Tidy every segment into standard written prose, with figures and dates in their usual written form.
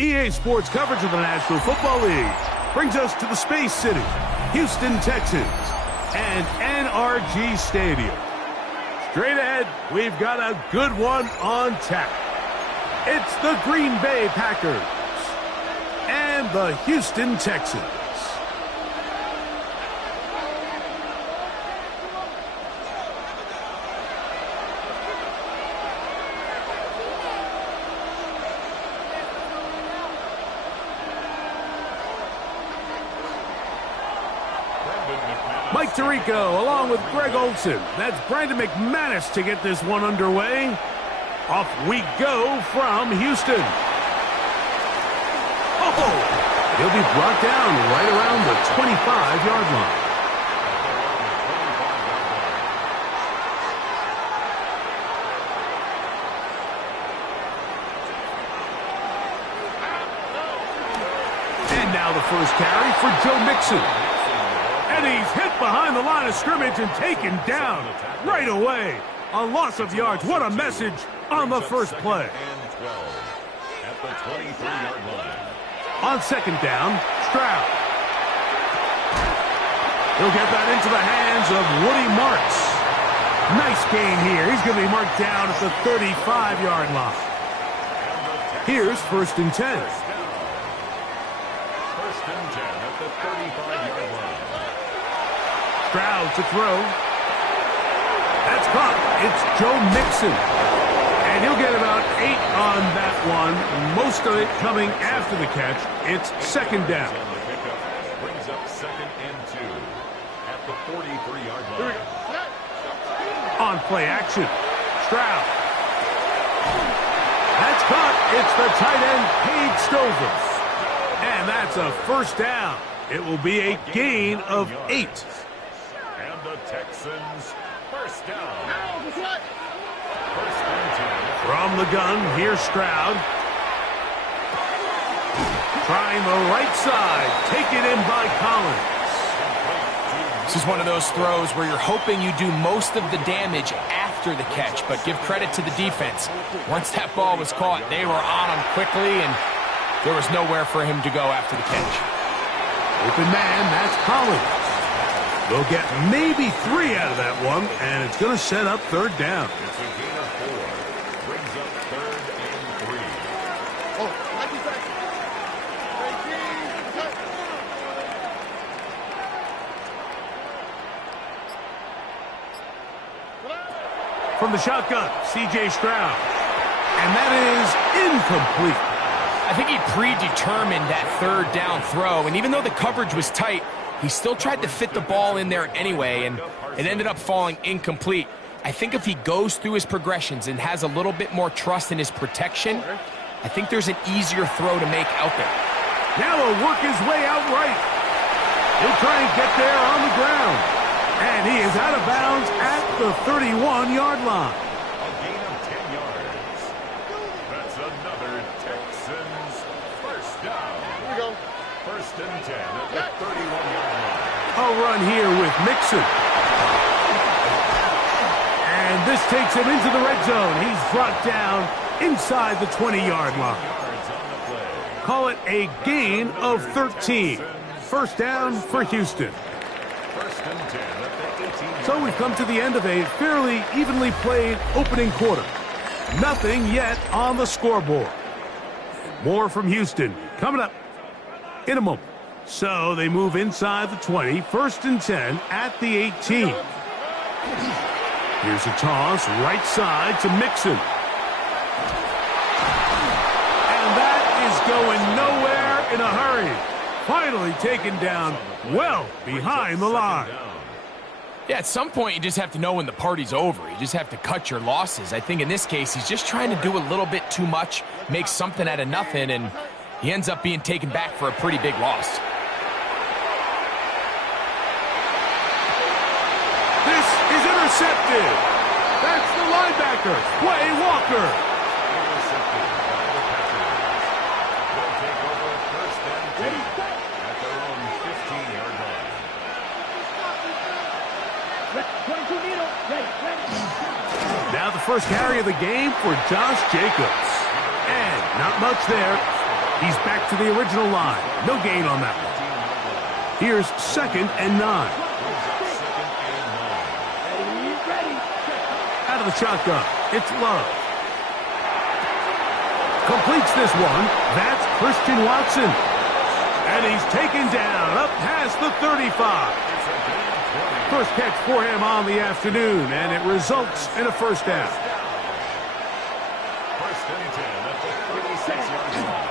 EA Sports coverage of the National Football League brings us to the Space City, Houston, Texas, and NRG Stadium. Straight ahead, we've got a good one on tap. It's the Green Bay Packers and the Houston Texans. Mike Tirico along with Greg Olson. That's Brandon McManus to get this one underway. Off we go from Houston. Oh! He'll be brought down right around the 25-yard line. And now the first carry for Joe Mixon. And he's hit behind the line of scrimmage and taken down right away. A loss of yards. What a message on the first play. At the 23-yard line. On second down, Stroud. He'll get that into the hands of Woody Marks. Nice gain here. He's going to be marked down at the 35-yard line. Here's 1st and 10. First and 10 at the 35-yard line. Stroud to throw. That's caught. It's Joe Mixon. And he'll get about 8 on that one. Most of it coming after the catch. It's second down. Brings up 2nd and 2 at the 43-yard line. On play action. Stroud. That's caught. It's the tight end, Paige Stover. And that's a first down. It will be a gain of 8. And the Texans, first down. First and 10. From the gun, here's Stroud. Trying the right side. Taken in by Collins. This is one of those throws where you're hoping you do most of the damage after the catch, but give credit to the defense. Once that ball was caught, they were on him quickly, and there was nowhere for him to go after the catch. Open man, that's Collins. They'll get maybe 3 out of that one, and it's going to set up third down. It's a gain of 4. Brings up 3rd and 3. Oh, 90 seconds. From the shotgun, C.J. Stroud. And that is incomplete. I think he predetermined that third down throw, and even though the coverage was tight, he still tried to fit the ball in there anyway, and it ended up falling incomplete. I think if he goes through his progressions and has a little bit more trust in his protection, I think there's an easier throw to make out there. Now he'll work his way out right. He'll try and get there on the ground. And he is out of bounds at the 31-yard line. A gain of 10 yards. That's another Texans first down. Here we go. First and 10 at the 31-yard line. A run here with Mixon. And this takes him into the red zone. He's brought down inside the 20-yard line. Yards on the play. Call it a gain of 13. First down for Houston. First and 10 at the 18. So we've come to the end of a fairly evenly played opening quarter. Nothing yet on the scoreboard. More from Houston coming up in a moment. So they move inside the 20, 1st and 10 at the 18. Here's a toss, right side to Mixon. And that is going nowhere in a hurry. Finally taken down well behind the line. Yeah, at some point you just have to know when the party's over. You just have to cut your losses. I think in this case he's just trying to do a little bit too much, make something out of nothing, and he ends up being taken back for a pretty big loss. This is intercepted. That's the linebacker, Quay Walker. Intercepted by the Packers. They'll take over first and 10 at their own 15-yard line. Now the first carry of the game for Josh Jacobs. And not much there. He's back to the original line. No gain on that one. Here's 2nd and 9. Out of the shotgun. It's Love. Completes this one. That's Christian Watson. And he's taken down up past the 35. First catch for him on the afternoon, and it results in a first down. First and 10 at the 36-yard line.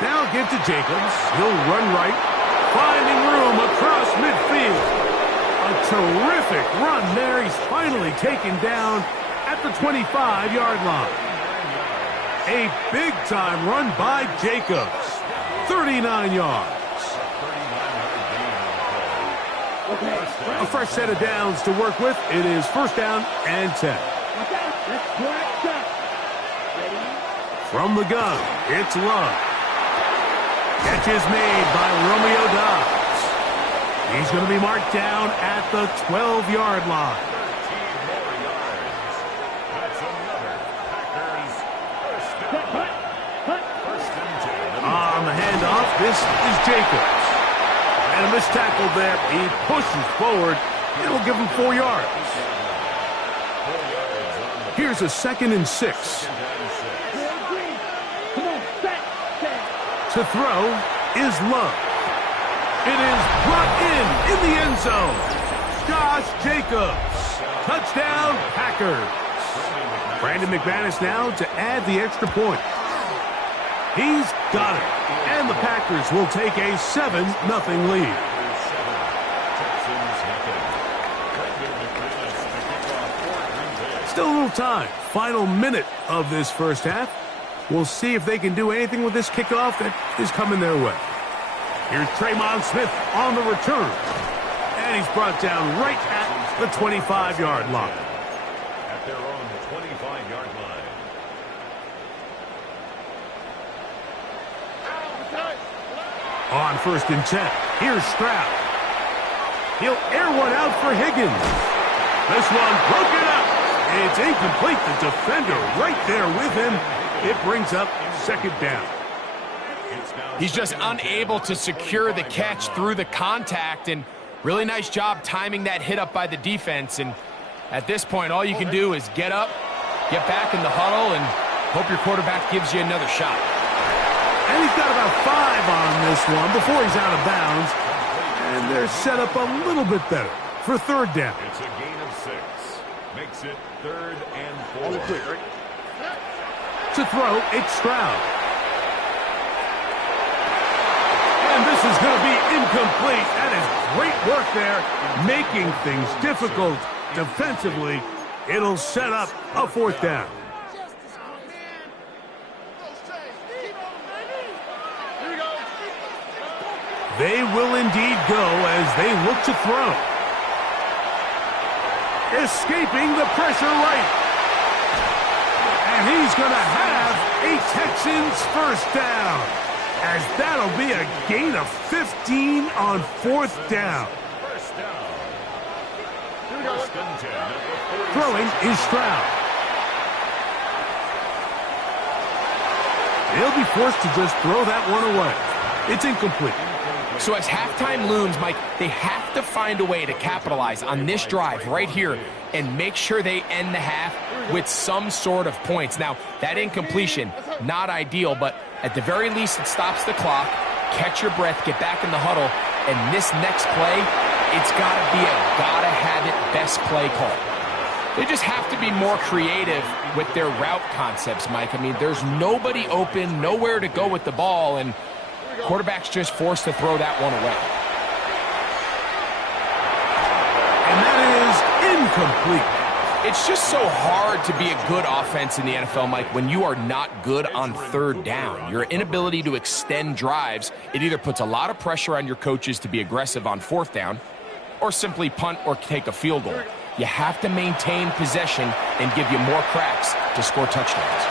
Now give to Jacobs. He'll run right, finding room across midfield. A terrific run there. He's finally taken down at the 25-yard line. A big-time run by Jacobs. 39 yards. A fresh set of downs to work with. It is first down and 10. From the gun, it's Love. Catch is made by Romeo Dobbs. He's going to be marked down at the 12-yard line. 13 more yards. That's another Packers first down. First and 10. On the handoff, this is Jacobs. And a missed tackle there. He pushes forward. It'll give him 4 yards. Here's a 2nd and 6. To throw is Love. It is brought in the end zone. Josh Jacobs. Touchdown, Packers. Brandon McManus now to add the extra point. He's got it. And the Packers will take a 7-0 lead. Still a little time. Final minute of this first half. We'll see if they can do anything with this kickoff that is coming their way. Here's Tremon Smith on the return. And he's brought down right at the 25-yard line. At their own 25-yard line. On 1st and 10, here's Stroud. He'll air one out for Higgins. This one broken up. It's incomplete. The defender right there with him. It brings up 2nd down. He's just unable to secure the catch through the contact, and really nice job timing that hit up by the defense. And at this point, all you can do is get up, get back in the huddle, and hope your quarterback gives you another shot. And he's got about 5 on this one before he's out of bounds. And they're set up a little bit better for 3rd down. It's a gain of 6. Makes it 3rd and 4. To throw, it's Stroud. And this is going to be incomplete. That is great work there, making things difficult defensively. It'll set up a 4th down. They will indeed go as they look to throw. Escaping the pressure right. And he's going to have a Texans first down, as that'll be a gain of 15 on 4th down. First down. First and 10 at the 40. Throwing is Stroud. He'll be forced to just throw that one away. It's incomplete. So as halftime looms, Mike, they have to find a way to capitalize on this drive right here and make sure they end the half with some sort of points. Now, that incompletion, not ideal, but at the very least it stops the clock. Catch your breath, get back in the huddle, and this next play, it's got to be a gotta-have-it best play call. They just have to be more creative with their route concepts, Mike. I mean, there's nobody open, nowhere to go with the ball, and quarterback's just forced to throw that one away. And that is incomplete. It's just so hard to be a good offense in the NFL, Mike, when you are not good on 3rd down. Your inability to extend drives, it either puts a lot of pressure on your coaches to be aggressive on 4th down or simply punt or take a field goal. You have to maintain possession and give you more cracks to score touchdowns.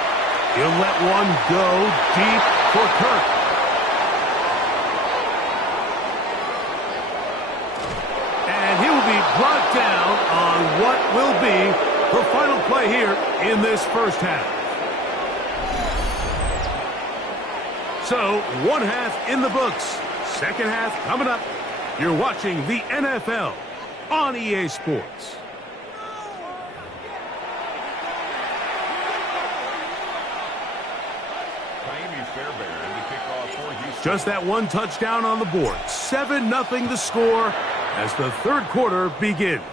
He'll let one go deep for Kirk. Brought down on what will be the final play here in this first half. So, one half in the books. Second half coming up. You're watching the NFL on EA Sports. Just that one touchdown on the board. 7-0 the score as the third quarter begins.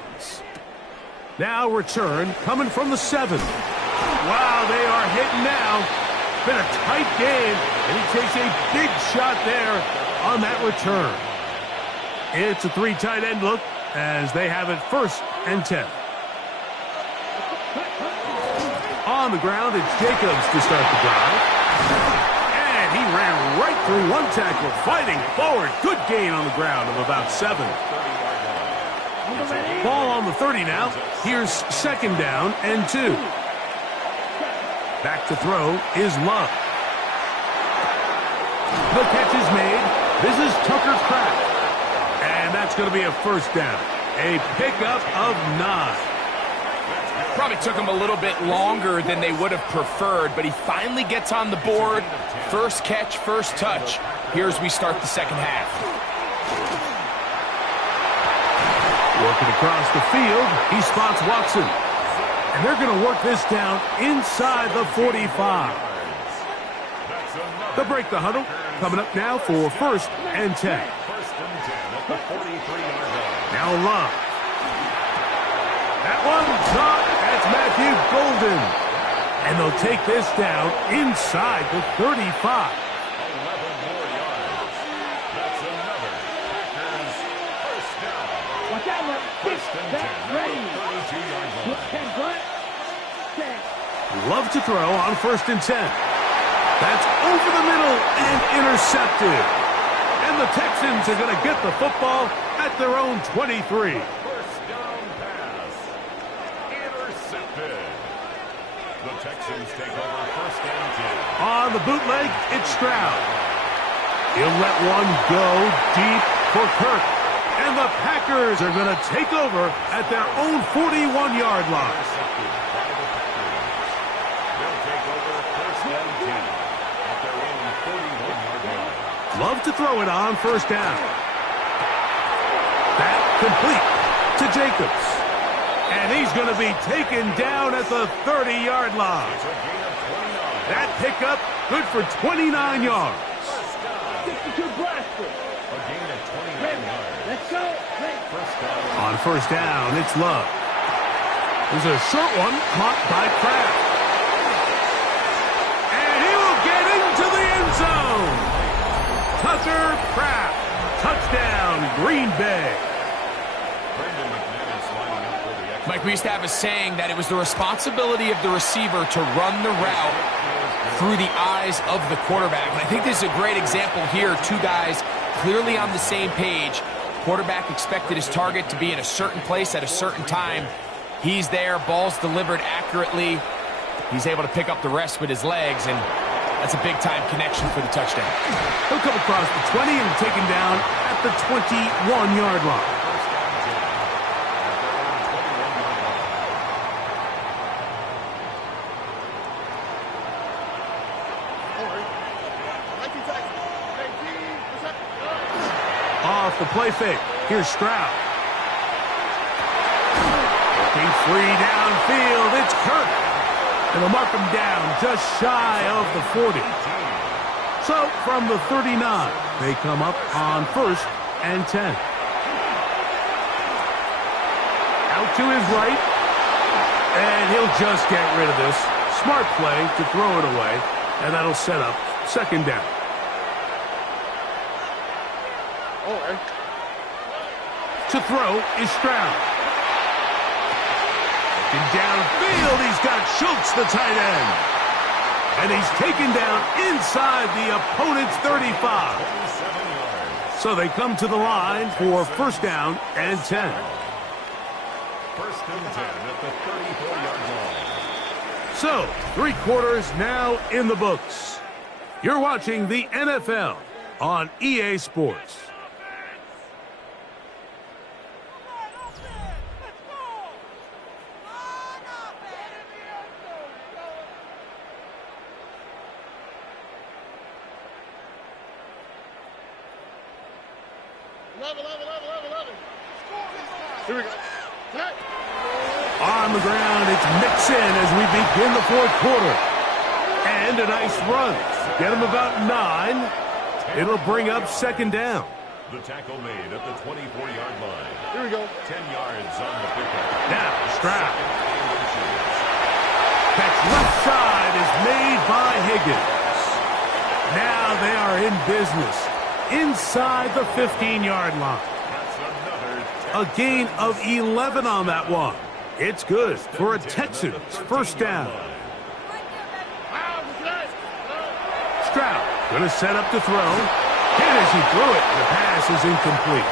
Now return coming from the 7. Wow, they are hitting now. Been a tight game, and he takes a big shot there on that return. It's a 3 tight end look as they have it 1st and 10. On the ground, it's Jacobs to start the drive. And he ran right through one tackle, fighting forward. Good gain on the ground of about 7. Ball on the 30 now. Here's 2nd down and 2. Back to throw is Love. The catch is made. This is Tucker Kraft. And that's going to be a 1st down. A pickup of 9. Probably took him a little bit longer than they would have preferred, but he finally gets on the board. 1st catch, 1st touch. Here's we start the second half. Working across the field, he spots Watson. And they're going to work this down inside the 45. They'll break the huddle. Coming up now for 1st and 10. Now Love. That one caught. That's Matthew Golden. And they'll take this down inside the 35. Love to throw on 1st and 10. That's over the middle and intercepted. And the Texans are going to get the football at their own 23. 1st down pass. Intercepted. The Texans take over 1st and 10. On the bootleg, it's Stroud. He'll let one go deep for Kirk. And the Packers are going to take over at their own 41-yard line. They'll take over 1st and 10 at their own 41-yard line. Love to throw it on 1st down. That complete to Jacobs. And he's going to be taken down at the 30-yard line. It's a gain of 29. That pickup good for 29 yards. 62 blaster. A gain of 29 yards. Let's go. 1st down. On 1st down, it's Love. There's a short one caught by Kraft. And he will get into the end zone. Tucker Kraft. Touchdown, Green Bay. Mike, we used to have a saying that it was the responsibility of the receiver to run the route through the eyes of the quarterback. And I think this is a great example here. 2 guys clearly on the same page. Quarterback expected his target to be in a certain place at a certain time. He's there, ball's delivered accurately. He's able to pick up the rest with his legs, and that's a big-time connection for the touchdown. He'll come across the 20 and taken down at the 21-yard line. Off the play fake. Here's Stroud. Working free downfield. It's Kirk. And they'll mark him down just shy of the 40. So from the 39, they come up on 1st and 10. Out to his right. And he'll just get rid of this. Smart play to throw it away. And that'll set up 2nd down. To throw is Stroud. Looking downfield, he's got Schultz, the tight end. And he's taken down inside the opponent's 35. So they come to the line for 1st down and 10. 1st and 10 at the 34-yard line. So, 3 quarters now in the books. You're watching the NFL on EA Sports. Here we go. On the ground, it's Mixon as we begin the fourth quarter. And a nice run. Get him about 9. It'll bring up second down. The tackle made at the 24-yard line. Here we go. 10 yards on the pickup. Now, Stroud. Catch left side is made by Higgins. Now they are in business inside the 15-yard line. A gain of 11 on that one. It's good for a Texans first down. Stroud going to set up to throw. Hit as he threw it. The pass is incomplete.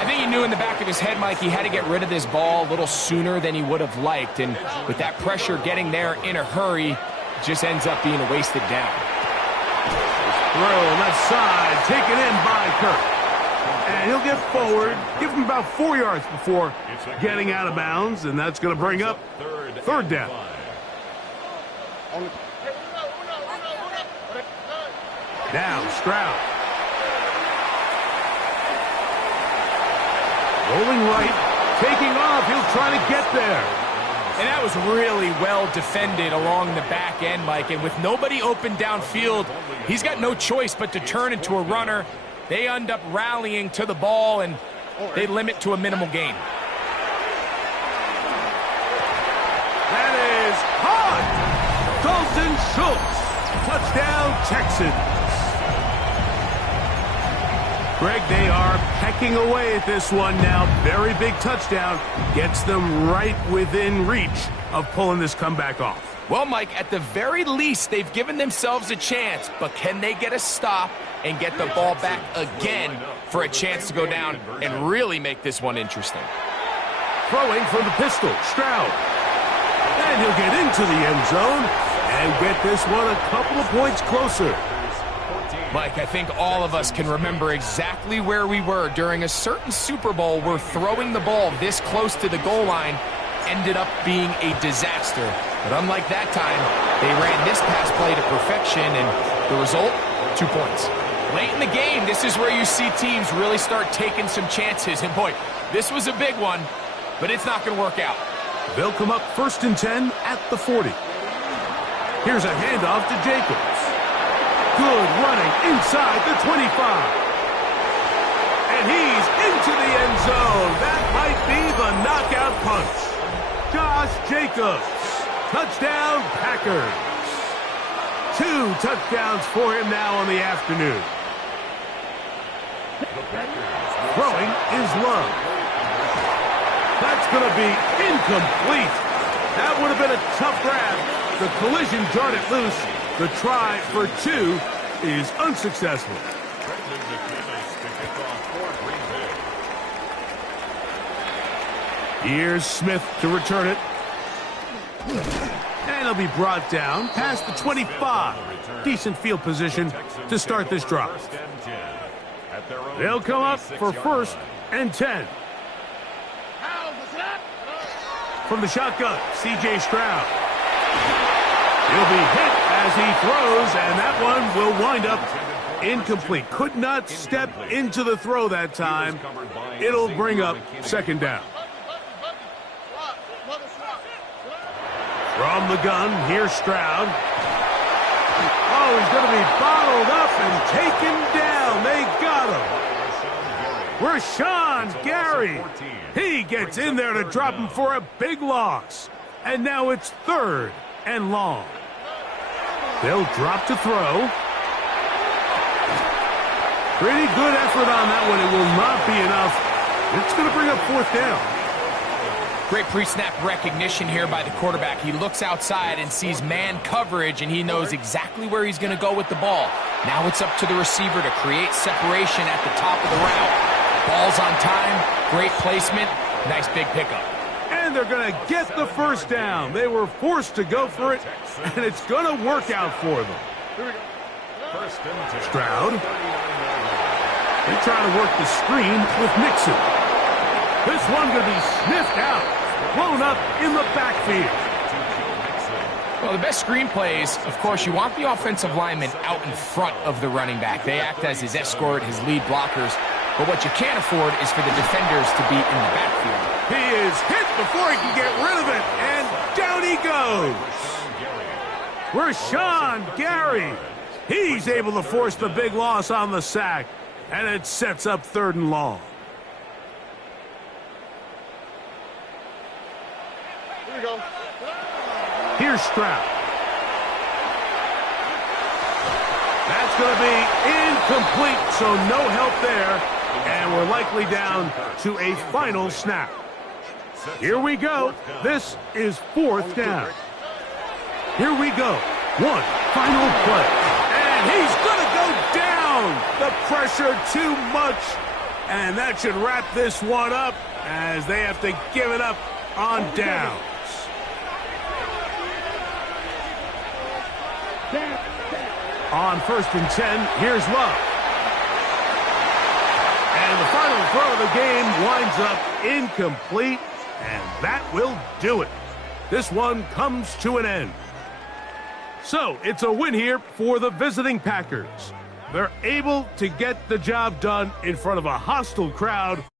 I think he knew in the back of his head, Mike, he had to get rid of this ball a little sooner than he would have liked. And with that pressure getting there in a hurry, it just ends up being a wasted down. Throw left side, taken in by Kirk. And he'll get forward, give him about 4 yards before getting out of bounds, and that's going to bring up third down. Now Stroud. Rolling right, taking off, he'll try to get there. And that was really well defended along the back end, Mike. And with nobody open downfield, he's got no choice but to turn into a runner. They end up rallying to the ball, and they limit to a minimal gain. That is caught! Dalton Schultz. Touchdown, Texans. Greg, they are pecking away at this one now. Very big touchdown. Gets them right within reach of pulling this comeback off. Well, Mike, at the very least, they've given themselves a chance, but can they get a stop and get the ball back again for a chance to go down and really make this one interesting? Throwing from the pistol, Stroud. And he'll get into the end zone and get this one a couple of points closer. Mike, I think all of us can remember exactly where we were during a certain Super Bowl where throwing the ball this close to the goal line ended up being a disaster. But unlike that time, they ran this pass play to perfection, and the result, 2 points. Late in the game, this is where you see teams really start taking some chances. And boy, this was a big one, but it's not going to work out. They'll come up 1st and 10 at the 40. Here's a handoff to Jacobs. Good running inside the 25. And he's into the end zone. That might be the knockout punch. Josh Jacobs. Touchdown, Packers. 2 touchdowns for him now on the afternoon. Throwing is Love. That's going to be incomplete. That would have been a tough grab. The collision jarred it loose. The try for 2 is unsuccessful. Here's Smith to return it. And he'll be brought down past the 25. Decent field position to start this drive. They'll come up for 1st and 10. From the shotgun, C.J. Stroud. He'll be hit as he throws, and that one will wind up incomplete. Could not step into the throw that time. It'll bring up second down. From the gun, here's Stroud. Oh, he's going to be bottled up and taken down. They got him. Rashawn Gary. He gets in there to drop him for a big loss. And now it's 3rd and long. They'll drop to throw. Pretty good effort on that one. It will not be enough. It's going to bring up 4th down. Great pre-snap recognition here by the quarterback. He looks outside and sees man coverage, and he knows exactly where he's going to go with the ball. Now it's up to the receiver to create separation at the top of the route. Ball's on time, great placement, nice big pickup. And they're going to get the first down. They were forced to go for it, and it's going to work out for them. Stroud. They try to work the screen with Mixon. This one going to be sniffed out, blown up in the backfield. Well, the best screen plays, of course, you want the offensive lineman out in front of the running back. They act as his escort, his lead blockers. But what you can't afford is for the defenders to be in the backfield. He is hit before he can get rid of it, and down he goes. Rashawn Gary. He's able to force the big loss on the sack, and it sets up 3rd and long. Here we go. Here's Stroud. That's going to be incomplete, so no help there, and we're likely down to a final snap. Here we go. This is 4th down. Here we go. One final play. And he's going to go down. The pressure too much. And that should wrap this one up as they have to give it up on downs. On 1st and 10, here's Love. And the final throw of the game winds up incomplete, and that will do it. This one comes to an end. So, it's a win here for the visiting Packers. They're able to get the job done in front of a hostile crowd